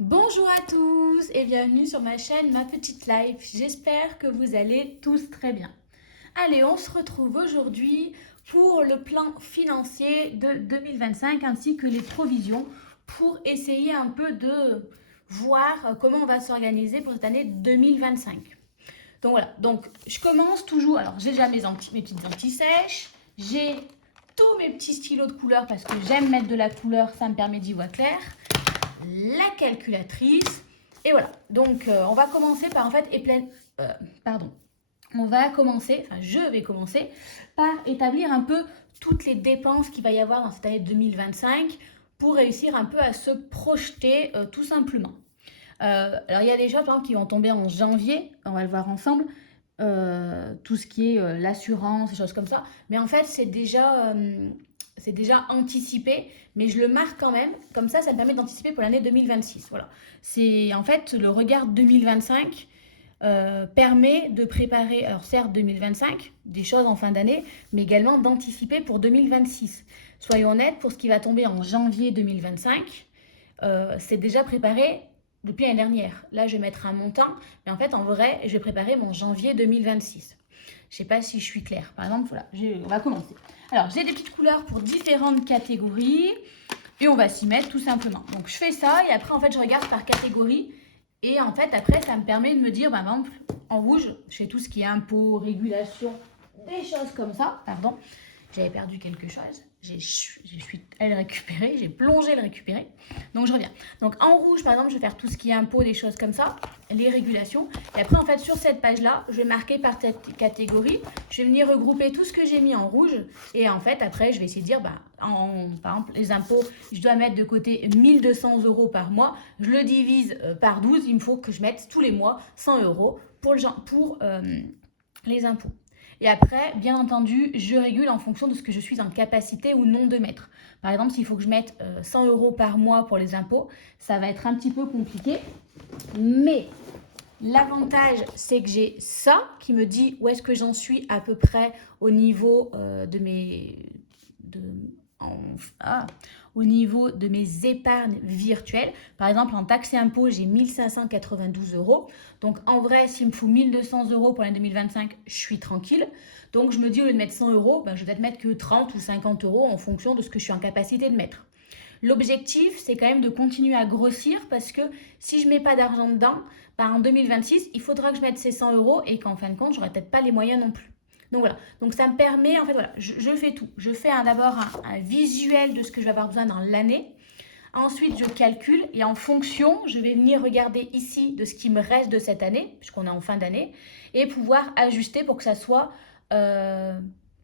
Bonjour à tous et bienvenue sur ma chaîne Ma Petite Life. J'espère que vous allez tous très bien. Allez, on se retrouve aujourd'hui pour le plan financier de 2025 ainsi que les provisions pour essayer un peu de voir comment on va s'organiser pour cette année 2025. Donc voilà, donc je commence toujours, alors j'ai déjà mes petites anti-sèches, j'ai tous mes petits stylos de couleur parce que j'aime mettre de la couleur, ça me permet d'y voir clair, la calculatrice. Et voilà, donc on va commencer par en fait, pardon, on va commencer, enfin je vais commencer par établir un peu toutes les dépenses qu'il va y avoir dans cette année 2025 pour réussir un peu à se projeter tout simplement. Alors il y a des choses par exemple, qui vont tomber en janvier, on va le voir ensemble, tout ce qui est l'assurance, des choses comme ça, mais en fait c'est déjà anticipé, mais je le marque quand même. Comme ça me permet d'anticiper pour l'année 2026. Voilà. C'est en fait le regard 2025 permet de préparer, alors certes 2025, des choses en fin d'année, mais également d'anticiper pour 2026. Soyons honnêtes, pour ce qui va tomber en janvier 2025, c'est déjà préparé depuis l'année dernière. Là, je vais mettre un montant, mais en fait, en vrai, je vais préparer mon janvier 2026. Je ne sais pas si je suis claire. Par exemple, voilà, on va commencer. Alors, j'ai des petites couleurs pour différentes catégories et on va s'y mettre tout simplement. Donc, je fais ça et après, en fait, je regarde par catégorie et en fait, après, ça me permet de me dire, bah, par exemple, en rouge, je fais tout ce qui est impôts, régulation, des choses comme ça. Pardon, j'avais perdu quelque chose. Je suis allée le récupérer, j'ai plongé le récupérer. Donc je reviens. Donc en rouge, par exemple, je vais faire tout ce qui est impôts, des choses comme ça, les régulations. Et après, en fait, sur cette page-là, je vais marquer par catégorie. Je vais venir regrouper tout ce que j'ai mis en rouge. Et en fait, après, je vais essayer de dire, par exemple, les impôts, je dois mettre de côté 1200 euros par mois. Je le divise par 12. Il me faut que je mette tous les mois 100 euros pour les impôts. Et après, bien entendu, je régule en fonction de ce que je suis en capacité ou non de mettre. Par exemple, s'il faut que je mette 100 euros par mois pour les impôts, ça va être un petit peu compliqué. Mais l'avantage, c'est que j'ai ça qui me dit où est-ce que j'en suis à peu près au niveau de mes... De, en, ah, au niveau de mes épargnes virtuelles. Par exemple, en taxes et impôts, j'ai 1592 euros. Donc, en vrai, s'il me faut 1200 euros pour l'année 2025, je suis tranquille. Donc, je me dis, au lieu de mettre 100 euros, je vais peut-être mettre que 30 ou 50 euros en fonction de ce que je suis en capacité de mettre. L'objectif, c'est quand même de continuer à grossir parce que si je ne mets pas d'argent dedans, en 2026, il faudra que je mette ces 100 euros et qu'en fin de compte, j'aurai peut-être pas les moyens non plus. Donc voilà, donc ça me permet, en fait, voilà, je fais tout. Je fais d'abord un visuel de ce que je vais avoir besoin dans l'année. Ensuite, je calcule et en fonction, je vais venir regarder ici de ce qui me reste de cette année, puisqu'on est en fin d'année, et pouvoir ajuster pour que ça soit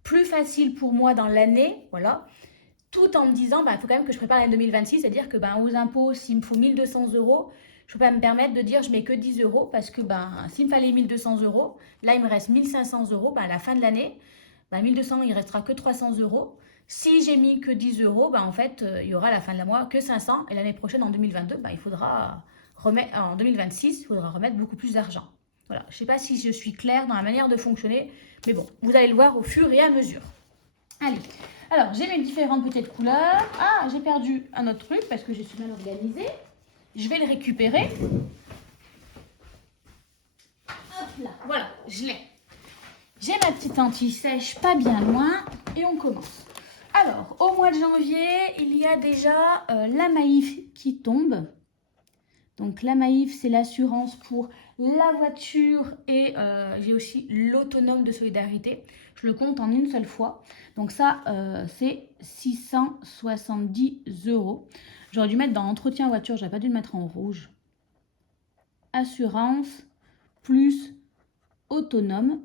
plus facile pour moi dans l'année, voilà, tout en me disant, il faut quand même que je prépare l'année 2026, c'est-à-dire que aux impôts, s'il me faut 1200 euros, je ne peux pas me permettre de dire je mets que 10 euros parce que s'il me fallait 1200 euros, là il me reste 1500 euros, à la fin de l'année, 1200 il restera que 300 euros. Si j'ai mis que 10 euros, en fait il y aura à la fin de la mois que 500 et l'année prochaine en 2022, il faudra remettre, en 2026, il faudra remettre beaucoup plus d'argent. Voilà, je ne sais pas si je suis claire dans la manière de fonctionner, mais bon, vous allez le voir au fur et à mesure. Allez, alors j'ai mes différentes petites couleurs. Ah, j'ai perdu un autre truc parce que je suis mal organisée. Je vais le récupérer. Hop là, voilà, je l'ai. J'ai ma petite anti-sèche pas bien loin et on commence. Alors, au mois de janvier, il y a déjà la Maïf qui tombe. Donc la Maïf, c'est l'assurance pour la voiture et j'ai aussi l'autonome de solidarité. Je le compte en une seule fois. Donc ça, c'est 670 euros. J'aurais dû mettre dans entretien voiture, j'aurais pas dû le mettre en rouge. Assurance plus autonome.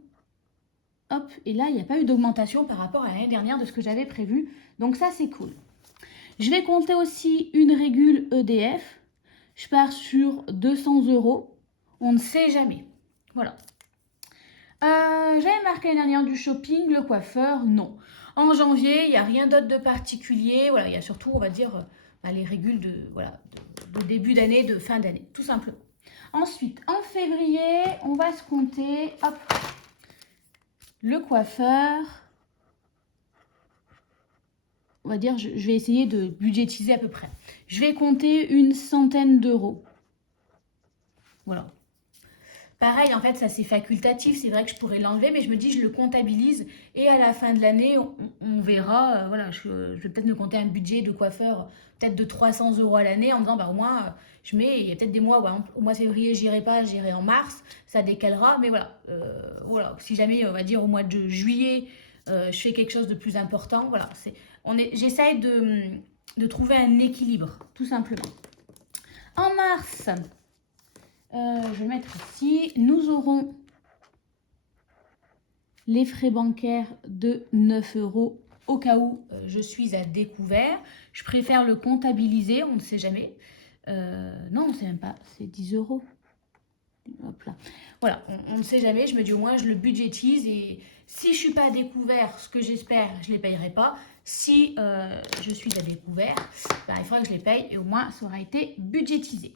Hop, et là, il n'y a pas eu d'augmentation par rapport à l'année dernière de ce que j'avais prévu. Donc ça, c'est cool. Je vais compter aussi une régule EDF. Je pars sur 200 euros. On ne sait jamais. Voilà. J'avais marqué l'année dernière du shopping, le coiffeur, non. En janvier, il n'y a rien d'autre de particulier. Voilà, il y a surtout, on va dire, les régules de début d'année, de fin d'année, tout simplement. Ensuite, en février, on va se compter, hop, le coiffeur. On va dire, je vais essayer de budgétiser à peu près. Je vais compter une centaine d'euros. Voilà. Pareil, en fait, ça c'est facultatif, c'est vrai que je pourrais l'enlever, mais je me dis, je le comptabilise et à la fin de l'année, on verra. Voilà, je vais peut-être me compter un budget de coiffeur, peut-être de 300 € à l'année, en disant, bah, au moins, je mets, il y a peut-être des mois, où, au mois de février, j'irai pas, j'irai en mars, ça décalera, mais voilà. Voilà. Si jamais, on va dire, au mois de juillet, je fais quelque chose de plus important, voilà. J'essaye de trouver un équilibre, tout simplement. En mars, je vais mettre ici, nous aurons les frais bancaires de 9 € au cas où je suis à découvert. Je préfère le comptabiliser, on ne sait jamais. Non, on ne sait même pas, c'est 10 €. Hop là. Voilà, on ne sait jamais, je me dis au moins je le budgétise et si je ne suis pas à découvert, ce que j'espère, je ne les payerai pas. Si je suis à découvert, ben, il faudra que je les paye et au moins ça aura été budgétisé.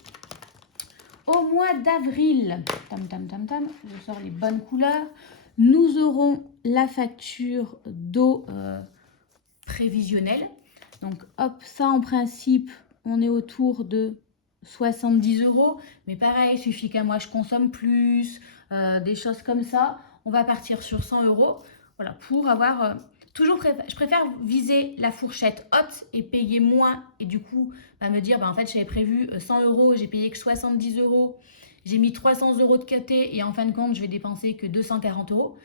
Au mois d'avril, je sors les bonnes couleurs, nous aurons la facture d'eau prévisionnelle. Donc hop, ça en principe, on est autour de 70 €. Mais pareil, il suffit qu'à moi je consomme plus, des choses comme ça. On va partir sur 100 €. Voilà, pour avoir... je préfère viser la fourchette haute et payer moins. Et du coup, me dire, en fait, j'avais prévu 100 €, j'ai payé que 70 €. J'ai mis 300 € de côté et en fin de compte, je vais dépenser que 240 €.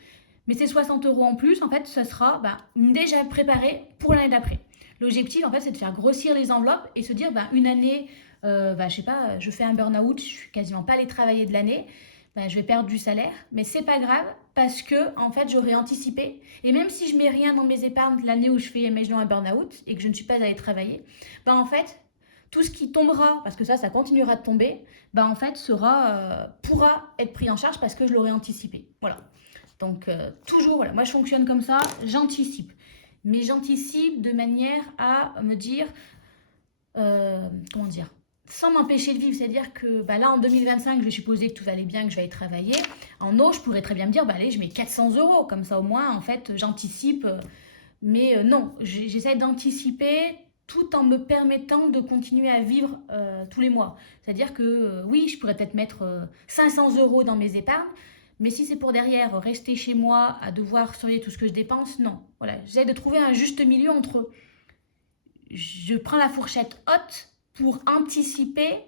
Mais ces 60 € en plus, en fait, ça sera déjà préparé pour l'année d'après. L'objectif, en fait, c'est de faire grossir les enveloppes et se dire, une année, je sais pas, je fais un burn-out, je suis quasiment pas allée travailler de l'année, je vais perdre du salaire, mais c'est pas grave parce que, en fait, j'aurais anticipé. Et même si je mets rien dans mes épargnes l'année où je fais, imaginons, un burn-out et que je ne suis pas allée travailler, en fait, tout ce qui tombera, parce que ça continuera de tomber, en fait, pourra être pris en charge parce que je l'aurais anticipé. Voilà. Donc, toujours, voilà, moi je fonctionne comme ça, j'anticipe. Mais j'anticipe de manière à me dire, comment dire, sans m'empêcher de vivre. C'est-à-dire que là, en 2025, je vais supposer que tout va aller bien, que je vais aller travailler. En eau, je pourrais très bien me dire, allez, je mets 400 €. Comme ça, au moins, en fait, j'anticipe. Mais non, j'essaie d'anticiper tout en me permettant de continuer à vivre tous les mois. C'est-à-dire que oui, je pourrais peut-être mettre 500 € dans mes épargnes, mais si c'est pour derrière rester chez moi à devoir surveiller tout ce que je dépense, non. Voilà, j'essaie de trouver un juste milieu entre je prends la fourchette haute pour anticiper,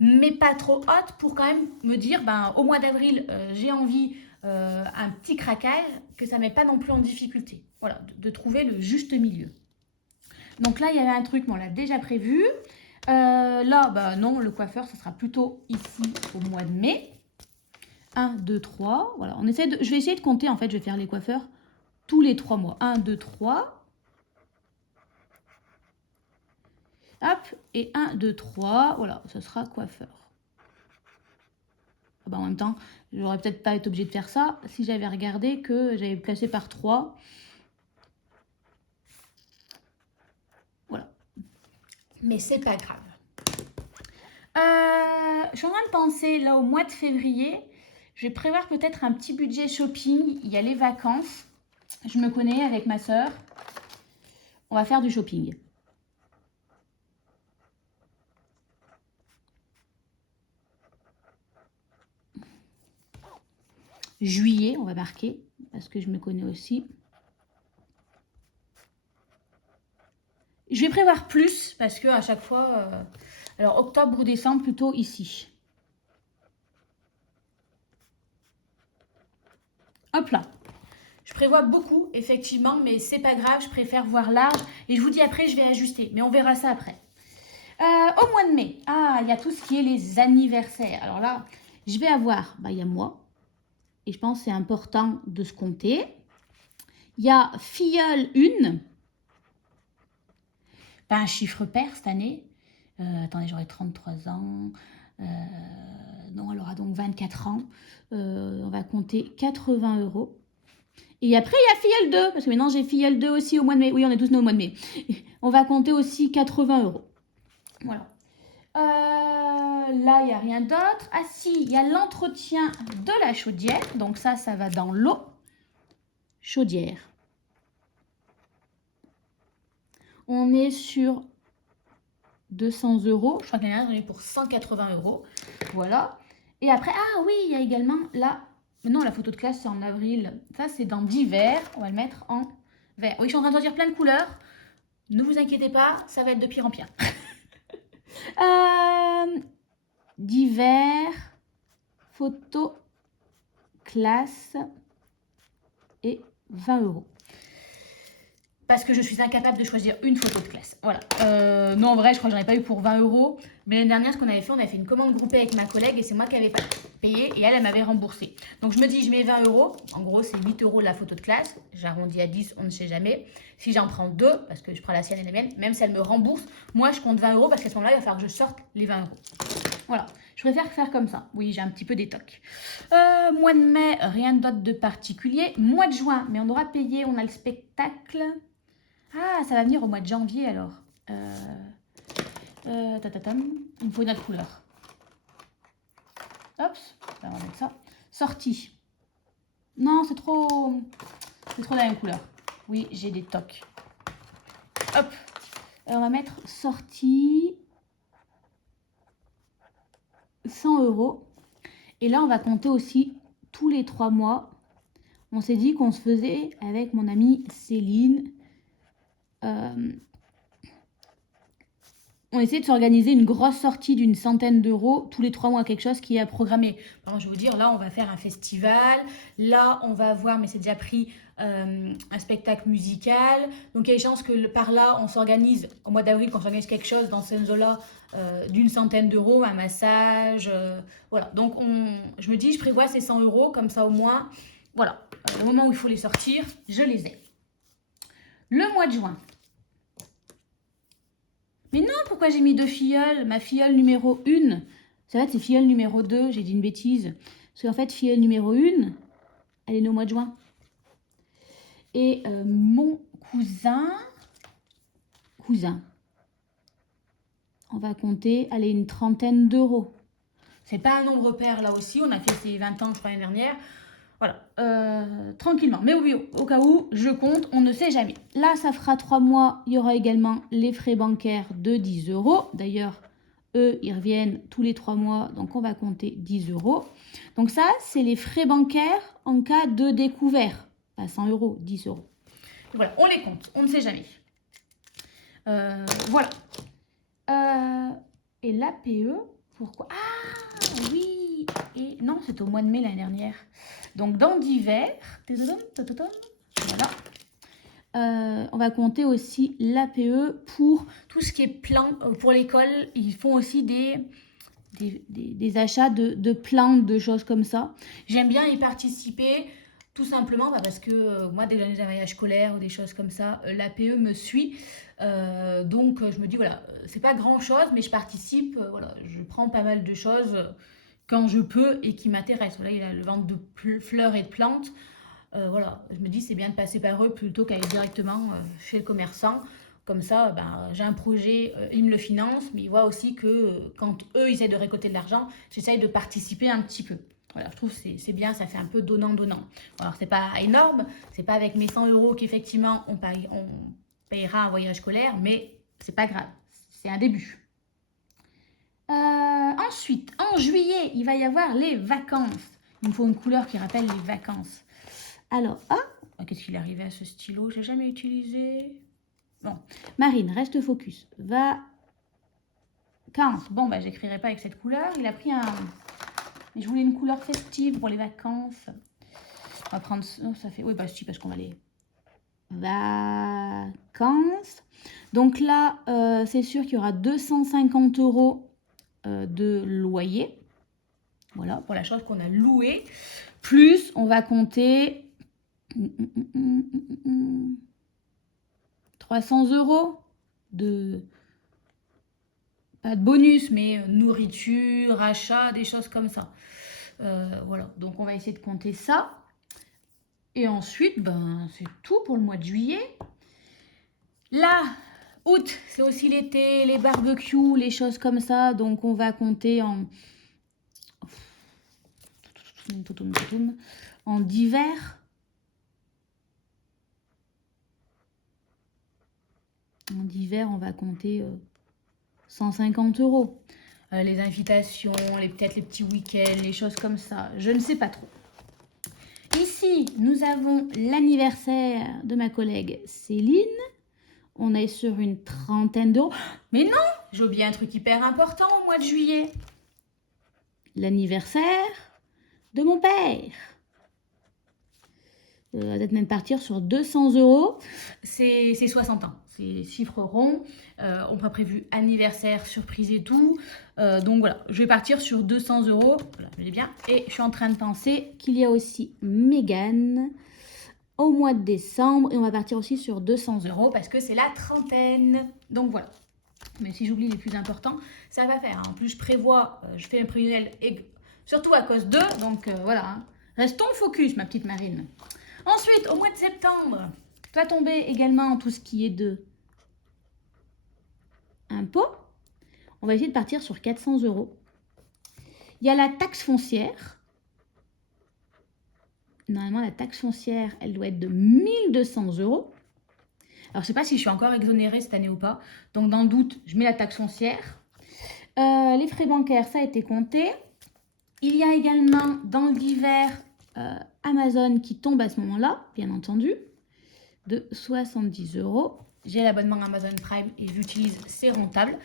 mais pas trop haute pour quand même me dire, au mois d'avril, j'ai envie un petit craquage, que ça ne met pas non plus en difficulté. Voilà, de trouver le juste milieu. Donc là, il y avait un truc, mais on l'a déjà prévu. Là, non, le coiffeur, ça sera plutôt ici au mois de mai. 1, 2, 3. Voilà, je vais essayer de compter, en fait, je vais faire les coiffeurs tous les 3 mois. 1, 2, 3. Hop, et 1, 2, 3. Voilà, ça sera coiffeur. En même temps, j'aurais peut-être pas été obligée de faire ça si j'avais regardé que j'avais placé par 3. Voilà. Mais c'est pas grave. Je suis en train de penser, là, au mois de février, je vais prévoir peut-être un petit budget shopping. Il y a les vacances. Je me connais avec ma sœur. On va faire du shopping. Juillet, on va marquer, parce que je me connais aussi. Je vais prévoir plus, parce que à chaque fois... alors, octobre ou décembre, plutôt ici. Hop là. Je prévois beaucoup, effectivement, mais c'est pas grave, je préfère voir large. Et je vous dis après, je vais ajuster, mais on verra ça après. Au mois de mai, il y a tout ce qui est les anniversaires. Alors là, je vais avoir, il y a moi. Et je pense que c'est important de se compter. Il y a filleule 1. Pas un chiffre pair cette année. Attendez, j'aurai 33 ans. Non, elle aura donc 24 ans. On va compter 80 €. Et après, il y a filleule 2. Parce que maintenant, j'ai filleule 2 aussi au mois de mai. Oui, on est tous nés au mois de mai. On va compter aussi 80 €. Voilà. Là, il n'y a rien d'autre. Ah si, il y a l'entretien de la chaudière. Donc ça va dans l'eau. Chaudière. On est sur 200 €. Je crois que l'année dernière, on est pour 180 €. Voilà. Et après, ah oui, il y a également là. Non, la photo de classe, c'est en avril. Ça, c'est dans divers. On va le mettre en vert. Oui, je suis en train de sortir plein de couleurs. Ne vous inquiétez pas, ça va être de pire en pire. Divers, photo, classe et 20 €. Parce que je suis incapable de choisir une photo de classe. Voilà. Non, en vrai, je crois que j'en ai pas eu pour 20 €. Mais l'année dernière, ce qu'on avait fait, on avait fait une commande groupée avec ma collègue et c'est moi qui avais payé et elle m'avait remboursé. Donc je me dis, je mets 20 €. En gros, c'est 8 € la photo de classe. J'arrondis à 10, on ne sait jamais. Si j'en prends deux, parce que je prends la sienne et la mienne, même si elle me rembourse, moi je compte 20 € parce qu'à ce moment-là, il va falloir que je sorte les 20 €. Voilà, je préfère faire comme ça. Oui, j'ai un petit peu des tocs. Mois de mai, rien d'autre de particulier. Mois de juin, mais on aura payé, on a le spectacle. Ah, ça va venir au mois de janvier alors. Tatatam. Il me faut une autre couleur. Hop, on va mettre ça. Sortie. Non, c'est trop la même couleur. Oui, j'ai des tocs. Hop, on va mettre sortie. 100 €. Et là, on va compter aussi tous les 3 mois. On s'est dit qu'on se faisait avec mon amie Céline. On essaie de s'organiser une grosse sortie d'une centaine d'euros tous les 3 mois, quelque chose qui est programmé. Par exemple, je vais vous dire, là, on va faire un festival. Là, on va avoir, mais c'est déjà pris, un spectacle musical. Donc, il y a des chances que par là, on s'organise, au mois d'avril, qu'on s'organise quelque chose dans ces eaux-là d'une centaine d'euros, un massage. Voilà. Donc, je me dis, je prévois ces 100 €, comme ça au moins, voilà. Au moment où il faut les sortir, je les ai. Le mois de juin. Mais non, pourquoi j'ai mis 2 filleuls? Ma filleule numéro 1, ça va être c'est filleule numéro 2, j'ai dit une bêtise. Parce qu'en fait, filleule numéro 1, elle est née au mois de juin. Et mon cousin, on va compter, allez, une trentaine d'euros. C'est pas un nombre pair là aussi, on a fait ses 20 ans, je crois, l'année dernière. Voilà, tranquillement. Mais oui, au cas où, je compte, on ne sait jamais. Là, ça fera 3 mois. Il y aura également les frais bancaires de 10 €. D'ailleurs, eux, ils reviennent tous les 3 mois, donc on va compter 10 €. Donc ça, c'est les frais bancaires en cas de découvert. Pas 100 €, 10 €. Et voilà, on les compte, on ne sait jamais. Voilà. Et l'APE, pourquoi? Ah oui. Et non, c'était au mois de mai l'année dernière. Donc dans divers, voilà. On va compter aussi l'APE pour tout ce qui est plan pour l'école. Ils font aussi des achats de plantes, de choses comme ça. J'aime bien y participer. Tout simplement parce que moi, dès que j'ai des voyages scolaires ou des choses comme ça, l'APE me suit. Donc, je me dis, voilà, c'est pas grand chose, mais je participe. Voilà, je prends pas mal de choses quand je peux et qui m'intéressent. Voilà, il y a le vente de fleurs et de plantes. Voilà, je me dis, c'est bien de passer par eux plutôt qu'aller directement chez le commerçant. Comme ça, ben, j'ai un projet, ils me le financent, mais ils voient aussi que quand eux, ils essaient de récolter de l'argent, j'essaye de participer un petit peu. Voilà, je trouve que c'est bien, ça fait un peu donnant-donnant. Alors, c'est pas énorme, c'est pas avec mes 100 € qu'effectivement on payera un voyage scolaire, mais c'est pas grave, c'est un début. Ensuite, en juillet, il va y avoir les vacances. Il me faut une couleur qui rappelle les vacances. Alors, qu'est-ce qu'il est arrivé à ce stylo? J'ai jamais utilisé. Bon, Marine, reste focus. Vacances. Bon, bah, j'écrirai pas avec cette couleur. Il a pris un. Mais je voulais une couleur festive pour les vacances. On va prendre. Oh, ça fait. Oui, bah, si, parce qu'on va les. Vacances. Donc là, c'est sûr qu'il y aura 250 € de loyer. Voilà, pour la chose qu'on a louée. Plus, on va compter 300 € de, pas de bonus, mais nourriture, achat, des choses comme ça. Voilà, donc on va essayer de compter ça. Et ensuite, ben, c'est tout pour le mois de juillet. Là, août, c'est aussi l'été, les barbecues, les choses comme ça. Donc on va compter en divers. En divers, on va compter 150 €. les invitations, peut-être les petits week-ends, les choses comme ça. Je ne sais pas trop. Ici, nous avons l'anniversaire de ma collègue Céline. On est sur une trentaine d'euros. Mais non, j'ai oublié un truc hyper important au mois de juillet. L'anniversaire de mon père. Ça va peut-être même partir sur 200 euros. C'est 60 ans. C'est chiffre rond. On n'a pas prévu anniversaire, surprise et tout. Donc voilà, je vais partir sur 200 euros. Voilà, je l'ai bien. Et je suis en train de penser qu'il y a aussi Mégane au mois de décembre. Et on va partir aussi sur 200 euros parce que c'est la trentaine. Donc voilà. Mais si j'oublie les plus importants, ça va faire. En plus, je prévois, je fais un prévisionnel surtout à cause d'eux. Donc voilà. Hein. Restons focus, ma petite Marine. Ensuite, au mois de septembre, va tomber également tout ce qui est de impôts. On va essayer de partir sur 400 euros. Il y a la taxe foncière. Normalement, la taxe foncière, elle doit être de 1200 euros. Alors, je ne sais pas si je suis encore exonérée cette année ou pas. Donc, dans le doute, je mets la taxe foncière. Les frais bancaires, ça a été compté. Il y a également dans le divers Amazon qui tombe à ce moment-là, bien entendu, de 70 euros. J'ai l'abonnement Amazon Prime et j'utilise, c'est rentable.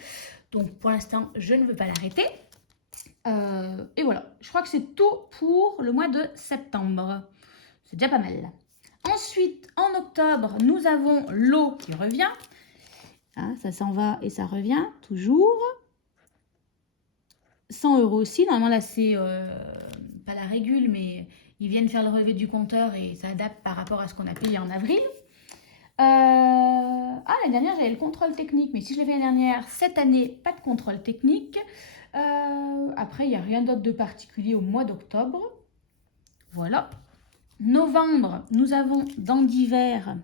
Donc pour l'instant, je ne veux pas l'arrêter. Et voilà, je crois que c'est tout pour le mois de septembre. C'est déjà pas mal. Ensuite, en octobre, nous avons l'eau qui revient. Ah, ça s'en va et ça revient toujours. 100 euros aussi. Normalement, là, c'est pas la régule, mais ils viennent faire le relevé du compteur et ça adapte par rapport à ce qu'on a payé en avril. L'année dernière, j'avais le contrôle technique, mais si je l'ai fait l'année dernière, cette année, pas de contrôle technique. Après, il n'y a rien d'autre de particulier au mois d'octobre. Voilà. Novembre, nous avons dans divers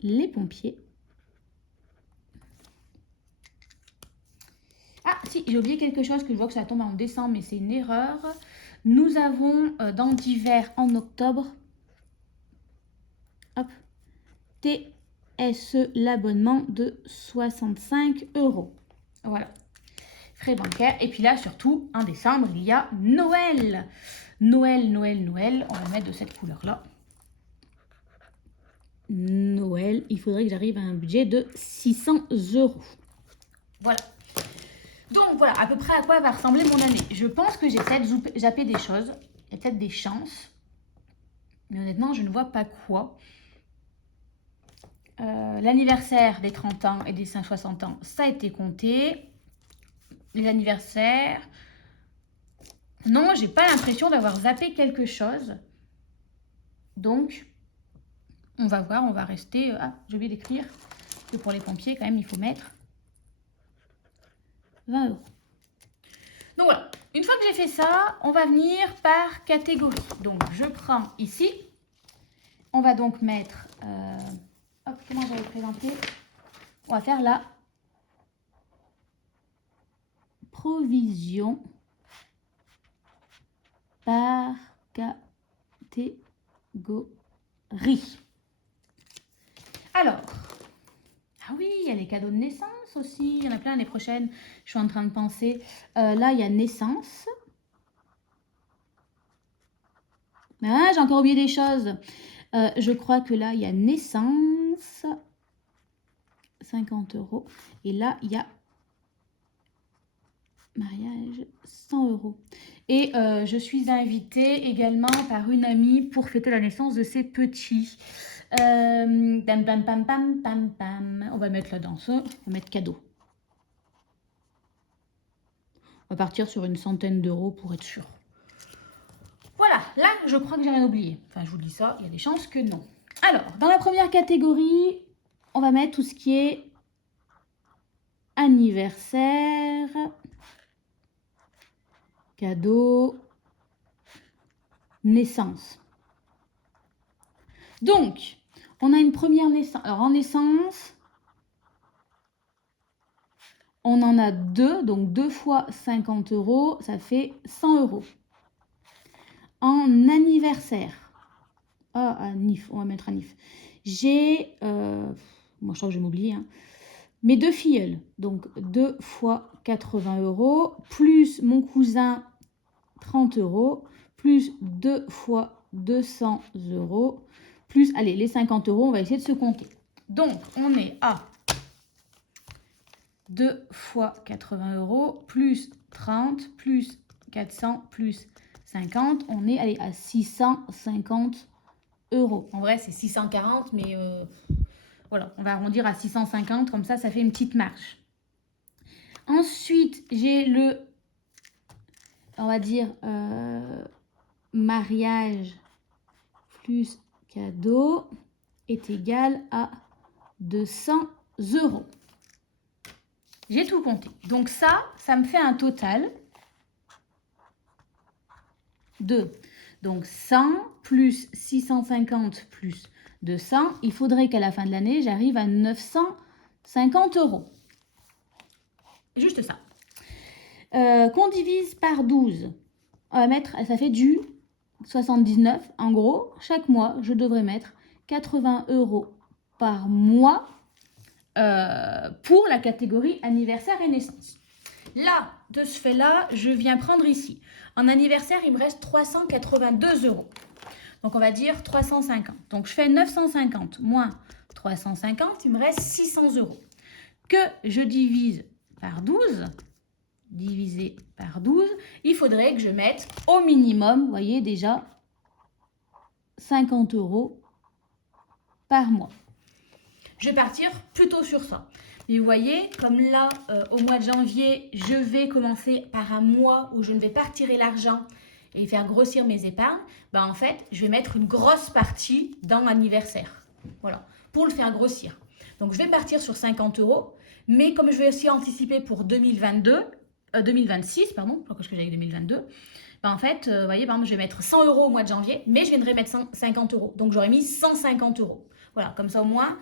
les pompiers. Ah, si, j'ai oublié quelque chose que je vois que ça tombe en décembre, mais c'est une erreur. Nous avons dans divers en octobre, hop, TSE, l'abonnement de 65 euros. Voilà. Frais bancaires. Et puis là, surtout, en décembre, il y a Noël. Noël, Noël, Noël. On va mettre de cette couleur-là. Noël, il faudrait que j'arrive à un budget de 600 euros. Voilà. Donc voilà, à peu près à quoi va ressembler mon année. Je pense que j'ai peut-être zappé des choses. Il y a peut-être des chances. Mais honnêtement, je ne vois pas quoi. L'anniversaire des 30 ans et des 60 ans, ça a été compté. Les anniversaires. Non, j'ai pas l'impression d'avoir zappé quelque chose. Donc, on va voir, on va rester... Ah, j'ai oublié d'écrire que pour les pompiers, quand même, il faut mettre 20 euros. Donc voilà, une fois que j'ai fait ça, on va venir par catégorie. Donc, je prends ici. On va donc mettre... hop, comment j'avais présenté? On va faire la provision par catégorie. Alors, ah oui, il y a les cadeaux de naissance aussi. Il y en a plein l'année prochaine. Je suis en train de penser. Là, il y a naissance. Ah, j'ai encore oublié des choses. Je crois que là, il y a naissance. 50 euros. Et là, il y a mariage, 100 euros. Et je suis invitée également par une amie pour fêter la naissance de ses petits. Pam, pam, pam, pam, pam, pam. On va mettre là-dedans ça. On va mettre cadeau. On va partir sur une centaine d'euros pour être sûr. Voilà, là, je crois que j'ai rien oublié. Enfin, je vous dis ça, il y a des chances que non. Alors, dans la première catégorie, on va mettre tout ce qui est anniversaire, cadeau, naissance. Donc, on a une première naissance. Alors, en naissance, on en a deux. Donc, 2 fois 50 euros, ça fait 100 euros. En anniversaire. Ah, à NIF, on va mettre à NIF. J'ai, moi je crois que je vais m'oublier. Hein. mes deux filleuls, donc 2 fois 80 euros, plus mon cousin 30 euros, plus 2 fois 200 euros, plus, allez, les 50 euros, on va essayer de se compter. Donc, on est à 2 fois 80 euros, plus 30, plus 400, plus 50, on est allez, à 650 euros. En vrai, c'est 640, mais voilà, on va arrondir à 650, comme ça fait une petite marge. Ensuite, j'ai le, on va dire, mariage plus cadeau est égal à 200 euros. J'ai tout compté. Donc ça me fait un total de donc 100 plus 650 plus 200. Il faudrait qu'à la fin de l'année, j'arrive à 950 euros. Juste ça. Qu'on divise par 12. On va mettre, ça fait du 79. En gros, chaque mois, je devrais mettre 80 euros par mois pour la catégorie anniversaire et naissance. Là, de ce fait-là, je viens prendre ici. En anniversaire, il me reste 382 euros. Donc, on va dire 350. Donc, je fais 950 moins 350, il me reste 600 euros. Que je divise par 12, divisé par 12, il faudrait que je mette au minimum, vous voyez déjà, 50 euros par mois. Je vais partir plutôt sur ça. Mais vous voyez, comme là, au mois de janvier, je vais commencer par un mois où je ne vais pas retirer l'argent et faire grossir mes épargnes, ben en fait, je vais mettre une grosse partie dans l'anniversaire. Voilà, pour le faire grossir. Donc, je vais partir sur 50 euros, mais comme je vais aussi anticiper pour 2026, pardon, pourquoi est-ce que j'ai avec 2022 ben en fait, vous voyez, par exemple, je vais mettre 100 euros au mois de janvier, mais je viendrai mettre 50 euros. Donc, j'aurais mis 150 euros. Voilà, comme ça au moins,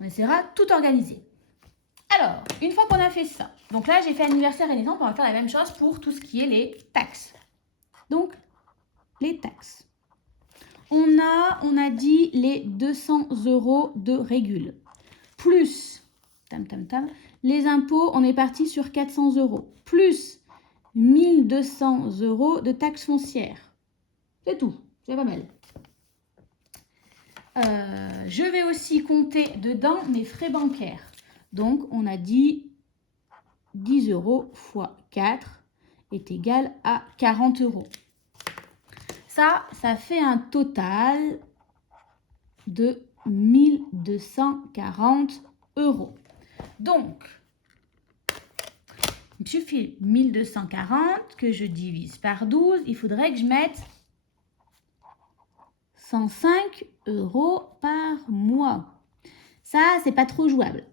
on essaiera de tout organiser. Alors, une fois qu'on a fait ça, donc là, j'ai fait anniversaire et naissance, on va faire la même chose pour tout ce qui est les taxes. Donc, les taxes. On a dit les 200 euros de régule. Plus, les impôts, on est parti sur 400 euros. Plus 1200 euros de taxes foncières. C'est tout, c'est pas mal. Je vais aussi compter dedans mes frais bancaires. Donc, on a dit 10 euros fois 4 est égal à 40 euros. Ça fait un total de 1240 euros. Donc, il me suffit 1240 que je divise par 12. Il faudrait que je mette 105 euros par mois. Ça, c'est pas trop jouable.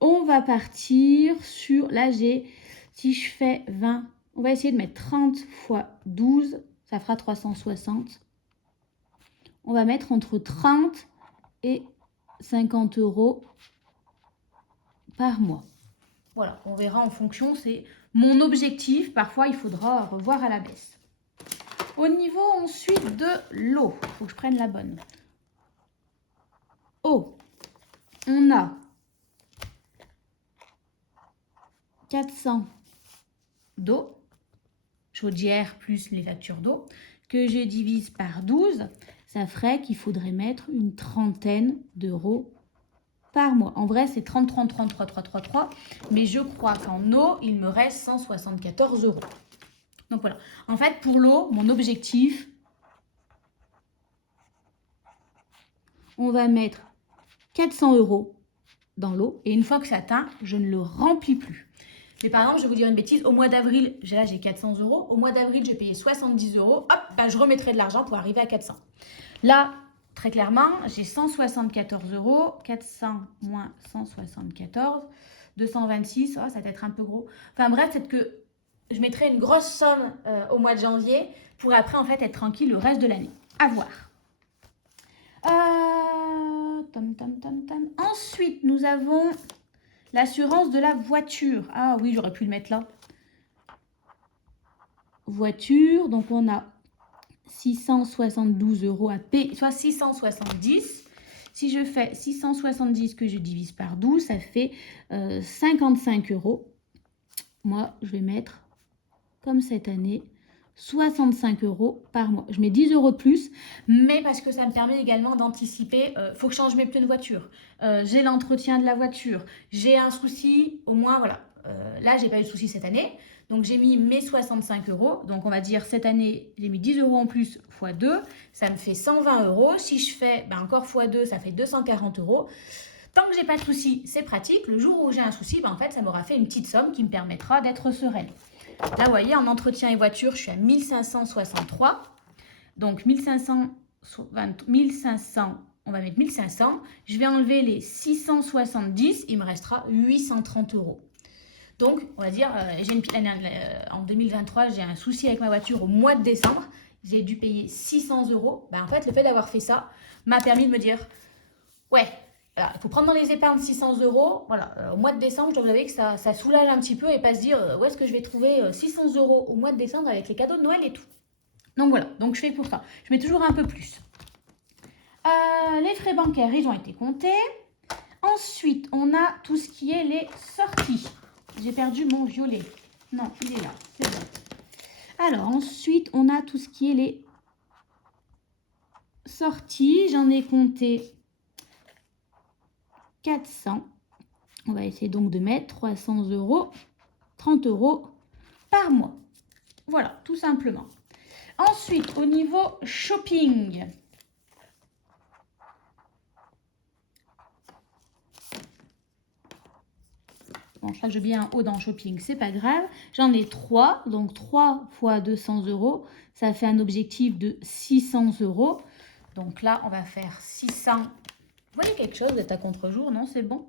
On va partir sur, là si je fais 20, on va essayer de mettre 30 fois 12, ça fera 360. On va mettre entre 30 et 50 euros par mois. Voilà, on verra en fonction, c'est mon objectif. Parfois, il faudra revoir à la baisse. Au niveau ensuite de l'eau, il faut que je prenne la bonne. Eau, on a 400 d'eau, chaudière plus les factures d'eau, que je divise par 12, ça ferait qu'il faudrait mettre une trentaine d'euros par mois. En vrai, c'est 30, 30, 33, 3, 3, 3, mais je crois qu'en eau, il me reste 174 euros. Donc voilà. En fait, pour l'eau, mon objectif, on va mettre 400 euros dans l'eau et une fois que ça atteint, je ne le remplis plus. Mais par exemple, je vais vous dire une bêtise, au mois d'avril, là j'ai 400 euros. Au mois d'avril, j'ai payé 70 euros. Hop, bah, je remettrai de l'argent pour arriver à 400. Là, très clairement, j'ai 174 euros. 400 moins 174, 226. Oh, ça va être un peu gros. Enfin bref, c'est que je mettrai une grosse somme au mois de janvier pour après en fait être tranquille le reste de l'année. À voir. Ensuite, nous avons l'assurance de la voiture. Ah oui, j'aurais pu le mettre là. Voiture, donc on a 672 euros à payer, soit 670. Si je fais 670 que je divise par 12, ça fait 55 euros. Moi, je vais mettre, comme cette année, 65 euros par mois. Je mets 10 euros de plus, mais parce que ça me permet également d'anticiper. Faut que je change mes pneus de voiture. J'ai l'entretien de la voiture. J'ai un souci, au moins, voilà. Là, j'ai pas eu de souci cette année. Donc, j'ai mis mes 65 euros. Donc, on va dire cette année, j'ai mis 10 euros en plus x 2. Ça me fait 120 euros. Si je fais encore x 2, ça fait 240 euros. Tant que j'ai pas de souci, c'est pratique. Le jour où j'ai un souci, en fait, ça m'aura fait une petite somme qui me permettra d'être sereine. Là, vous voyez, en entretien et voiture, je suis à 1563. Donc, 1500, on va mettre 1500. Je vais enlever les 670. Il me restera 830 euros. Donc, on va dire, en 2023, j'ai un souci avec ma voiture au mois de décembre. J'ai dû payer 600 euros. En fait, le fait d'avoir fait ça m'a permis de me dire, ouais, voilà, il faut prendre dans les épargnes 600 euros. Voilà, au mois de décembre, je dois vous avouer que ça soulage un petit peu et pas se dire où est-ce que je vais trouver 600 euros au mois de décembre avec les cadeaux de Noël et tout. Donc voilà, donc je fais pour ça. Je mets toujours un peu plus. Les frais bancaires, ils ont été comptés. Ensuite, on a tout ce qui est les sorties. J'ai perdu mon violet. Non, il est là, c'est bon. Alors, ensuite, on a tout ce qui est les sorties. J'en ai compté 400. On va essayer donc de mettre 300 euros, 30 euros par mois. Voilà, tout simplement. Ensuite, au niveau shopping. Bon, je crois que j'ai bien un haut dans shopping, c'est pas grave. J'en ai 3, donc 3 fois 200 euros. Ça fait un objectif de 600 euros. Donc là, on va faire 600. Vous voyez quelque chose? Vous êtes à contre-jour, non? C'est bon.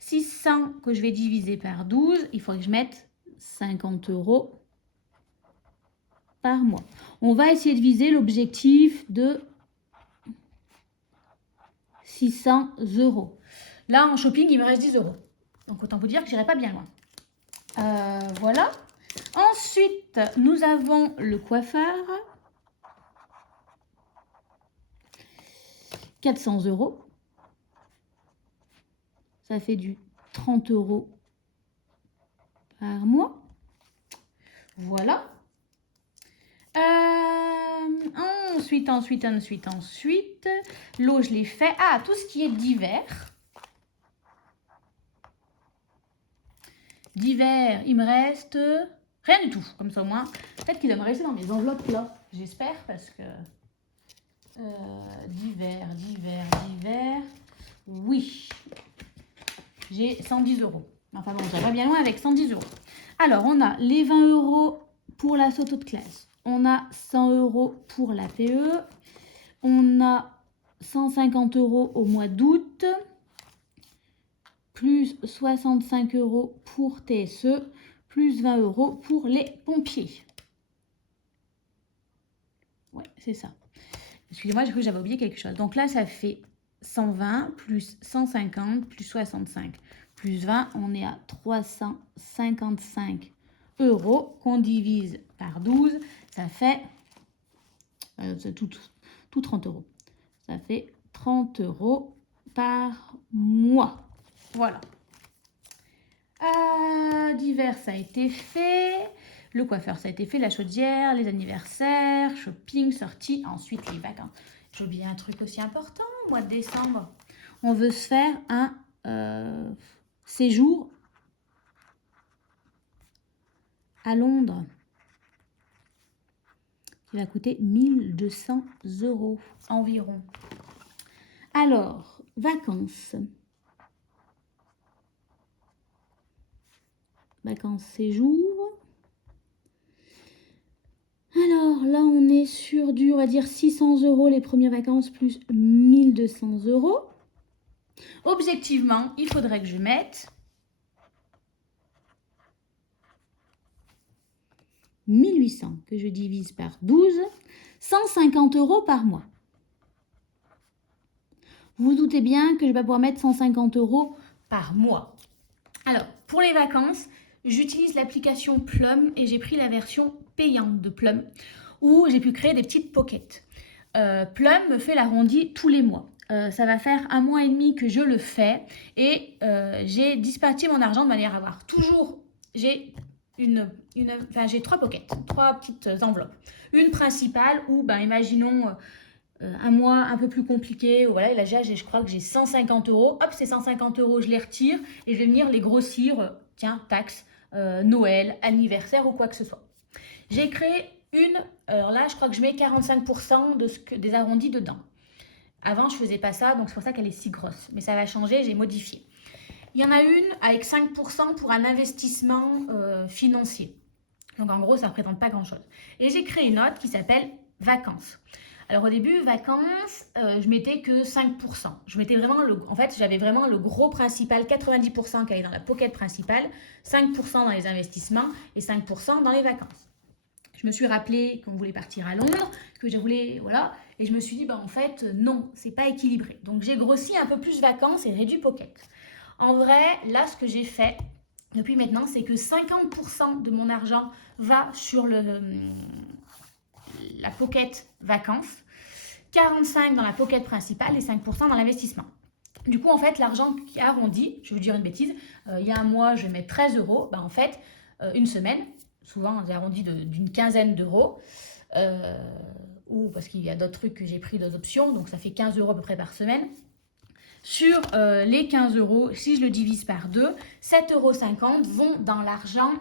600 que je vais diviser par 12. Il faut que je mette 50 euros par mois. On va essayer de viser l'objectif de 600 euros. Là, en shopping, il me reste 10 euros. Donc, autant vous dire que je n'irai pas bien loin. Voilà. Ensuite, nous avons le coiffeur. 400 euros. Ça fait du 30 euros par mois. Voilà. Ensuite. L'eau, je l'ai fait. Ah, tout ce qui est d'hiver. D'hiver, il me reste rien du tout. Comme ça, au moins. Peut-être qu'il doit me rester dans mes enveloppes là. J'espère parce que... d'hiver. Oui. J'ai 110 euros. Enfin bon, ça va bien loin avec 110 euros. Alors, on a les 20 euros pour la sauto de classe. On a 100 euros pour la PE. On a 150 euros au mois d'août. Plus 65 euros pour TSE. Plus 20 euros pour les pompiers. Ouais, c'est ça. Excusez-moi, j'ai cru que j'avais oublié quelque chose. Donc là, ça fait 120 plus 150 plus 65 plus 20. On est à 355 euros qu'on divise par 12. Ça fait tout 30 euros. Ça fait 30 euros par mois. Voilà. D'hiver, ça a été fait. Le coiffeur, ça a été fait. La chaudière, les anniversaires, shopping, sortie. Ensuite, les vacances. J'ai oublié un truc aussi important au mois de décembre. On veut se faire un séjour à Londres qui va coûter 1200 euros environ. Alors, vacances. Vacances, séjour. Alors là, on est sur du, on va dire 600 euros les premières vacances plus 1200 euros. Objectivement, il faudrait que je mette 1800 que je divise par 12, 150 euros par mois. Vous vous doutez bien que je vais pouvoir mettre 150 euros par mois. Alors, pour les vacances, j'utilise l'application Plum et j'ai pris la version payante de Plum où j'ai pu créer des petites pockets. Plum me fait l'arrondi tous les mois. ça va faire 1 mois et demi que je le fais et j'ai dispatché mon argent de manière à avoir toujours, j'ai j'ai 3 pockets, 3 petites enveloppes. Une principale où, imaginons un mois un peu plus compliqué, voilà, et là je crois que j'ai 150 euros, hop, ces 150 euros, je les retire et je vais venir les grossir, tiens, taxes, Noël, anniversaire ou quoi que ce soit. J'ai créé alors là, je crois que je mets 45% des arrondis dedans. Avant, je faisais pas ça, donc c'est pour ça qu'elle est si grosse. Mais ça va changer, j'ai modifié. Il y en a une avec 5% pour un investissement financier. Donc en gros, ça ne représente pas grand-chose. Et j'ai créé une autre qui s'appelle vacances. Alors au début, vacances, je mettais que 5%. En fait, j'avais vraiment le gros principal, 90% qui allait dans la pocket principale, 5% dans les investissements et 5% dans les vacances. Je me suis rappelé qu'on voulait partir à Londres, que je voulais, voilà, et je me suis dit, en fait, non, c'est pas équilibré. Donc j'ai grossi un peu plus vacances et réduit pocket. En vrai, là, ce que j'ai fait depuis maintenant, c'est que 50% de mon argent va sur la pocket vacances, 45% dans la pocket principale et 5% dans l'investissement. Du coup, en fait, l'argent qui est arrondi, je vais vous dire une bêtise, il y a un mois, je vais mettre 13 euros. En fait, une semaine, souvent, j'ai arrondi d'une quinzaine d'euros. Ou parce qu'il y a d'autres trucs que j'ai pris, d'autres options, donc ça fait 15 euros à peu près par semaine. Sur les 15 euros, si je le divise par 2, 7,50 euros vont dans l'argent,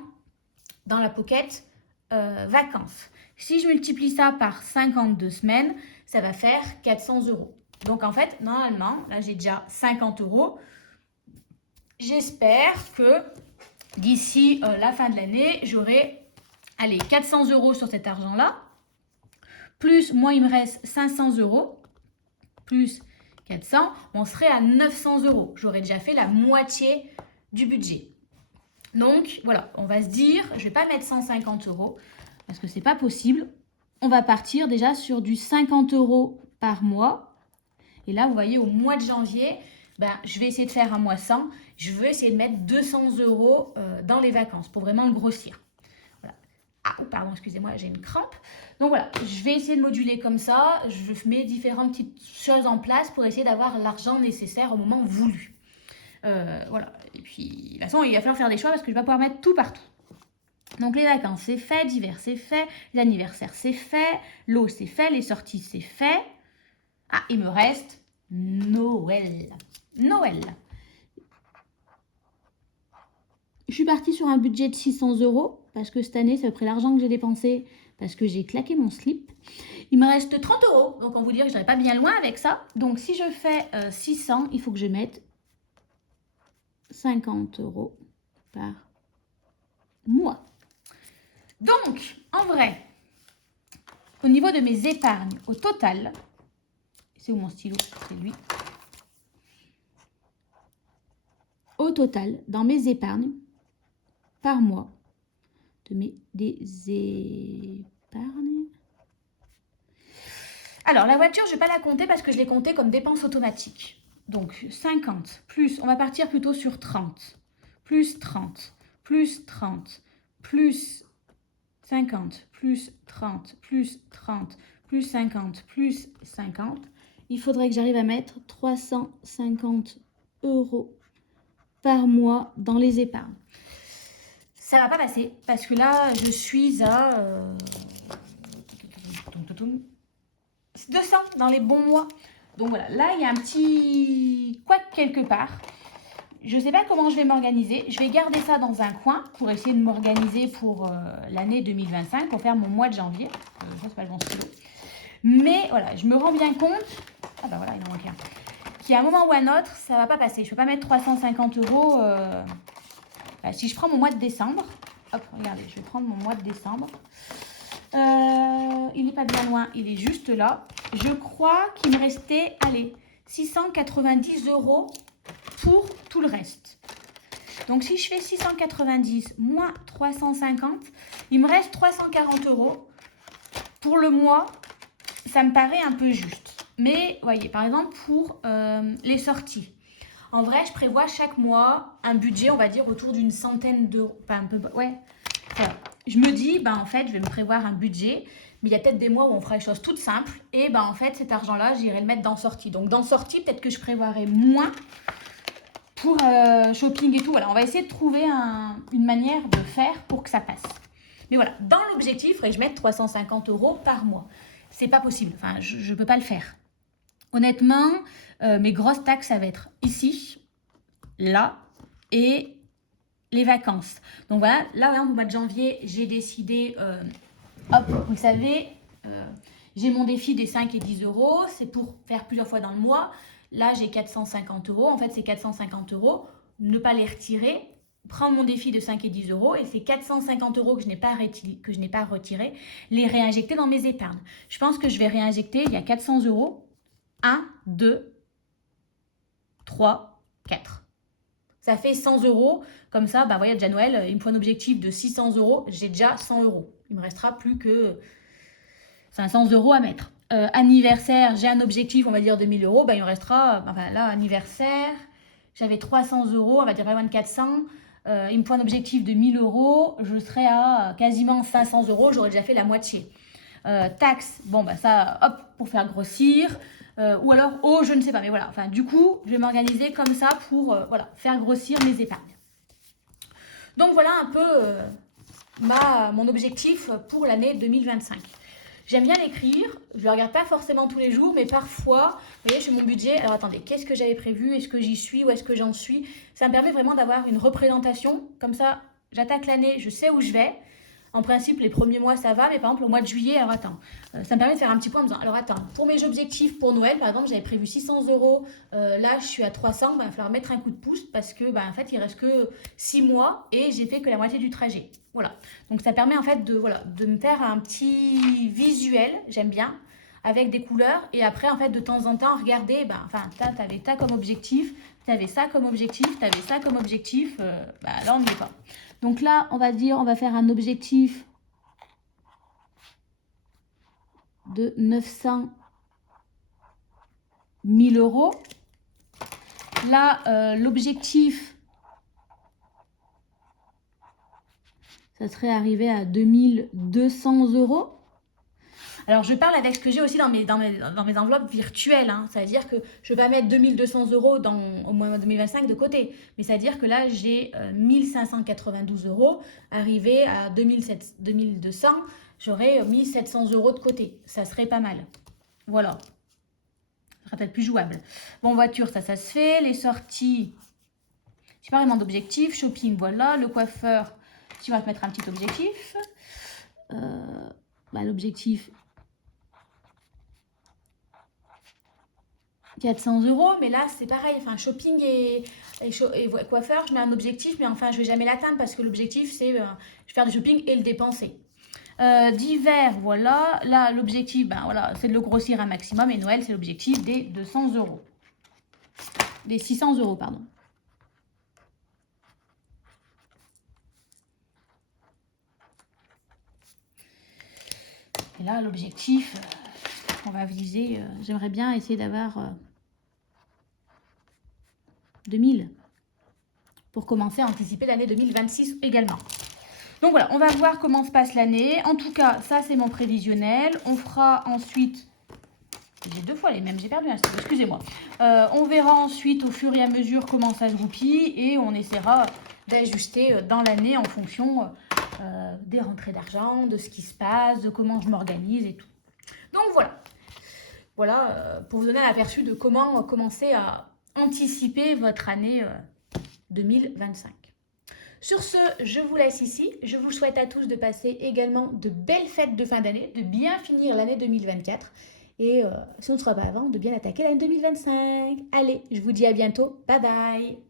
dans la pocket vacances. Si je multiplie ça par 52 semaines, ça va faire 400 euros. Donc en fait, normalement, là j'ai déjà 50 euros. J'espère que d'ici la fin de l'année, j'aurai 400 euros sur cet argent-là. Plus, moi, il me reste 500 euros. Plus 400, on serait à 900 euros. J'aurais déjà fait la moitié du budget. Donc, voilà, on va se dire, je ne vais pas mettre 150 euros parce que ce n'est pas possible. On va partir déjà sur du 50 euros par mois. Et là, vous voyez, au mois de janvier, je vais essayer de faire un mois sans. Je veux essayer de mettre 200 euros dans les vacances pour vraiment le grossir. Voilà. Ah, pardon, excusez-moi, j'ai une crampe. Donc voilà, je vais essayer de moduler comme ça. Je mets différentes petites choses en place pour essayer d'avoir l'argent nécessaire au moment voulu. Voilà. Et puis, de toute façon, il va falloir faire des choix parce que je vais pas pouvoir mettre tout partout. Donc les vacances, c'est fait. L'hiver, c'est fait. L'anniversaire, c'est fait. L'eau, c'est fait. Les sorties, c'est fait. Ah, il me reste Noël. Noël. Je suis partie sur un budget de 600 euros parce que cette année, c'est à peu près l'argent que j'ai dépensé parce que j'ai claqué mon slip. Il me reste 30 euros. Donc, on vous dire que je n'irai pas bien loin avec ça. Donc, si je fais 600, il faut que je mette 50 euros par mois. Donc, en vrai, au niveau de mes épargnes, au total, c'est où mon stylo? C'est lui. Au total, dans mes épargnes, par mois, des épargnes. Alors, la voiture, je ne vais pas la compter parce que je l'ai comptée comme dépense automatique. Donc, 50 plus, on va partir plutôt sur 30. Plus 30, plus 30, plus 50, plus 30, plus 30, plus 50, plus 50. Il faudrait que j'arrive à mettre 350 euros par mois dans les épargnes. Ça ne va pas passer parce que là, je suis à 200 dans les bons mois. Donc voilà, là, il y a un petit couac quelque part. Je ne sais pas comment je vais m'organiser. Je vais garder ça dans un coin pour essayer de m'organiser pour l'année 2025, pour faire mon mois de janvier. Ça, c'est pas le bon stylo. Mais voilà, je me rends bien compte, voilà, il en manque un, qu'à un moment ou à un autre, ça ne va pas passer. Je ne peux pas mettre 350 euros. Si je prends mon mois de décembre, hop, regardez, je vais prendre mon mois de décembre. Il n'est pas bien loin, il est juste là. Je crois qu'il me restait, 690 euros pour tout le reste. Donc, si je fais 690 moins 350, il me reste 340 euros. Pour le mois, ça me paraît un peu juste. Mais, voyez, par exemple, pour les sorties. En vrai, je prévois chaque mois un budget, on va dire, autour d'une centaine d'euros. Enfin, un peu, ouais. Voilà. Je me dis, en fait, je vais me prévoir un budget. Mais il y a peut-être des mois où on fera les choses toutes simples. Et ben en fait, cet argent-là, j'irai le mettre dans sortie. Donc dans sortie, peut-être que je prévoirai moins pour shopping et tout. Voilà, on va essayer de trouver une manière de faire pour que ça passe. Mais voilà, dans l'objectif, il faudrait que je mette 350 € par mois. C'est pas possible. Enfin, je ne peux pas le faire. Honnêtement, mes grosses taxes, ça va être ici, là et les vacances. Donc voilà, là, par exemple, au mois de janvier, j'ai décidé, hop, vous savez, j'ai mon défi des 5 et 10 €. C'est pour faire plusieurs fois dans le mois. Là, j'ai 450 €. En fait, c'est 450 €. Ne pas les retirer. Prendre mon défi de 5 et 10 € et ces 450 € que je n'ai pas retirés, les réinjecter dans mes épargnes. Je pense que je vais réinjecter, il y a 400 €. 1, 2, 3, 4. Ça fait 100 €. Comme ça, bah, voyez, déjà Noël, il me faut un objectif de 600 €. J'ai déjà 100 €. Il me restera plus que 500 € à mettre. Anniversaire, j'ai un objectif, on va dire de 1000 €. Bah, il me restera, enfin là, anniversaire, j'avais 300 €, on va dire pas loin de 400. Il me faut un objectif de 1000 €. Je serai à quasiment 500 €. J'aurais déjà fait la moitié. Taxes, bon, bah ça, hop, pour faire grossir. Ou alors, oh, je ne sais pas. Mais voilà, enfin, du coup, je vais m'organiser comme ça pour voilà, faire grossir mes épargnes. Donc, voilà un peu mon objectif pour l'année 2025. J'aime bien l'écrire. Je ne le regarde pas forcément tous les jours, mais parfois, vous voyez, j'ai mon budget. Alors, attendez, qu'est-ce que j'avais prévu? Est-ce que j'y suis? Où est-ce que j'en suis? Ça me permet vraiment d'avoir une représentation. Comme ça, j'attaque l'année, je sais où je vais. En principe, les premiers mois, ça va, mais par exemple, au mois de juillet, alors attends, ça me permet de faire un petit point en me disant, alors attends, pour mes objectifs pour Noël, par exemple, j'avais prévu 600 €, là, je suis à 300, il va falloir mettre un coup de pouce parce que, en fait, il reste que 6 mois et j'ai fait que la moitié du trajet. Voilà. Donc, ça permet en fait de me faire un petit visuel, j'aime bien, avec des couleurs et après, en fait, de temps en temps, regarder, tu avais ça comme objectif, tu avais ça comme objectif, tu avais ça comme objectif, là, on n'y est pas. Donc là, on va faire un objectif de 900 000 €. Là, l'objectif, ça serait arrivé à 2200 €. Alors, je parle avec ce que j'ai aussi dans mes enveloppes virtuelles. Hein. C'est-à-dire que je ne vais pas mettre 2200 € au mois de 2025 de côté. Mais c'est-à-dire que là, j'ai 1592 €. Arrivé à 2200, j'aurai 1700 € de côté. Ça serait pas mal. Voilà. Ça sera peut-être plus jouable. Bon, voiture, ça se fait. Les sorties, j'ai pas vraiment d'objectif. Shopping, voilà. Le coiffeur, tu vas te mettre un petit objectif. L'objectif... 400 €, mais là c'est pareil, enfin shopping et coiffeur, je mets un objectif, mais enfin je vais jamais l'atteindre parce que l'objectif c'est je vais faire du shopping et le dépenser. D'hiver, voilà, là l'objectif, voilà, c'est de le grossir un maximum et Noël c'est l'objectif des 200 €. Des 600 €, pardon. Et là l'objectif, on va viser, j'aimerais bien essayer d'avoir 2000 pour commencer à anticiper l'année 2026 également. Donc voilà, on va voir comment se passe l'année. En tout cas, ça c'est mon prévisionnel. On fera ensuite... J'ai 2 fois les mêmes, j'ai perdu un style, excusez-moi. On verra ensuite au fur et à mesure comment ça se goupille et on essaiera d'ajuster dans l'année en fonction des rentrées d'argent, de ce qui se passe, de comment je m'organise et tout. Donc voilà. Voilà, pour vous donner un aperçu de comment commencer à anticiper votre année 2025. Sur ce, je vous laisse ici. Je vous souhaite à tous de passer également de belles fêtes de fin d'année, de bien finir l'année 2024 et si on ne sera pas avant, de bien attaquer l'année 2025. Allez, je vous dis à bientôt. Bye bye.